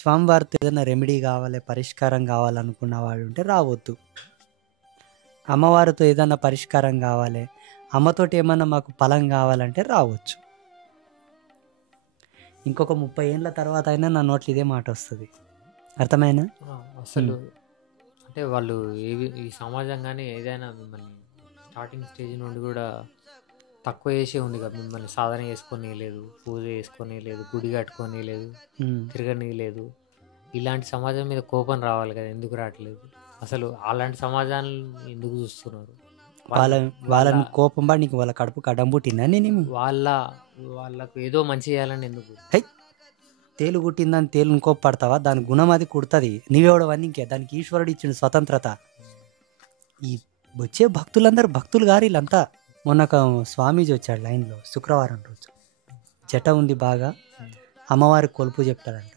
స్వామివారితో ఏదైనా రెమెడీ కావాలి, పరిష్కారం కావాలనుకున్న వాడు ఉంటే రావద్దు. అమ్మవారితో ఏదైనా పరిష్కారం కావాలి, అమ్మతోటి ఏమన్నా మాకు ఫలం కావాలంటే రావచ్చు. ఇంకొక 30 ఏళ్ళ తర్వాత అయినా నా నోట్లో ఇదే మాట వస్తుంది. అర్థమైనా? అసలు అంటే వాళ్ళు ఈ సమాజం కానీ ఏదైనా మిమ్మల్ని స్టార్టింగ్ స్టేజ్ నుండి కూడా తక్కువ చేసే ఉంది కదా. మిమ్మల్ని సాధన చేసుకొని లేదు, పూజ చేసుకొని లేదు, గుడి కట్టుకొని లేదు, తిరగని లేదు. ఇలాంటి సమాజం మీద కోపం రావాలి కదా, ఎందుకు రావట్లేదు? అసలు అలాంటి సమాజాన్ని ఎందుకు చూస్తున్నారు? వాళ్ళని కోపం పడి నీకు వాళ్ళ కడుపు కడం పుట్టిందా? నేను వాళ్ళకు ఏదో మంచి చేయాలని ఎందుకు? తేలు కుట్టిందని తేలుని కోప్పడతావా? దాని గుణం అది కుడుతుంది. నీవేవడవన్నీ ఇంకే దానికి ఈశ్వరుడు ఇచ్చిన స్వతంత్రత. ఈ వచ్చే భక్తులందరూ భక్తులు గారు వీళ్ళంతా. మొన్న ఒక స్వామీజీ వచ్చాడు లైన్లో శుక్రవారం రోజు. జట ఉంది బాగా, అమ్మవారికి కొలుపు చెప్తాడంట.